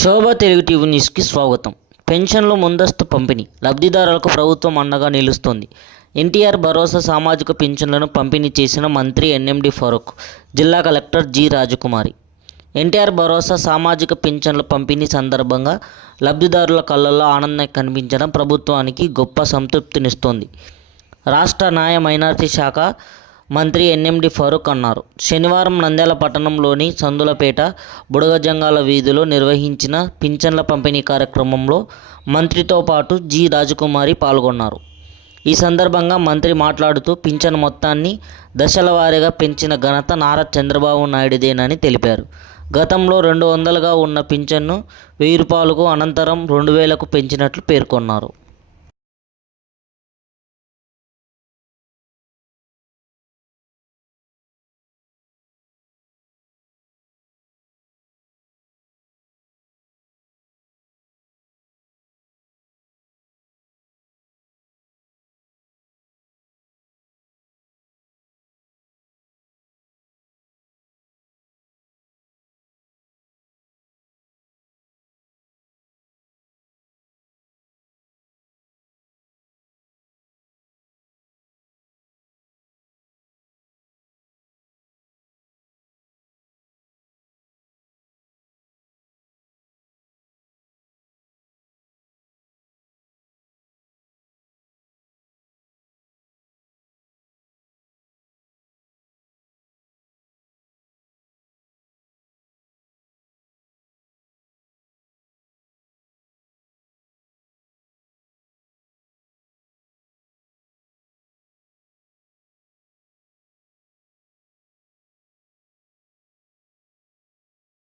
శోభ Telugu TV న్యూస్కి స్వాగతం. పెన్షన్లు ముందస్తు పంపిణీ లబ్ధిదారులకు ప్రభుత్వం అండగా నిలుస్తోంది. ఎన్టీఆర్ భరోసా సామాజిక పింఛన్లను పంపిణీ చేసిన మంత్రి ఎన్ఎండి ఫరూక్, జిల్లా కలెక్టర్ జి రాజకుమారి. ఎన్టీఆర్ భరోసా సామాజిక పింఛన్ల పంపిణీ సందర్భంగా లబ్ధిదారుల కళ్ళల్లో ఆనందం కనిపించడం ప్రభుత్వానికి గొప్ప సంతృప్తినిస్తోంది. రాష్ట్ర న్యాయ మైనారిటీ శాఖ మంత్రి ఎన్ఎండి ఫరూక్ అన్నారు. శనివారం నంద్యాల పట్టణంలోని సందులపేట, బుడగజంగాల వీధిలో నిర్వహించిన పింఛన్ల పంపిణీ కార్యక్రమంలో మంత్రితో పాటు జి రాజకుమారి పాల్గొన్నారు. ఈ సందర్భంగా మంత్రి మాట్లాడుతూ పింఛన్ మొత్తాన్ని దశల వారీగా పెంచిన ఘనత నారా చంద్రబాబు నాయుడుదేనని తెలిపారు. గతంలో 200గా ఉన్న పింఛన్ను 1000 రూపాయలకు, అనంతరం 2000కు పెంచినట్లు పేర్కొన్నారు.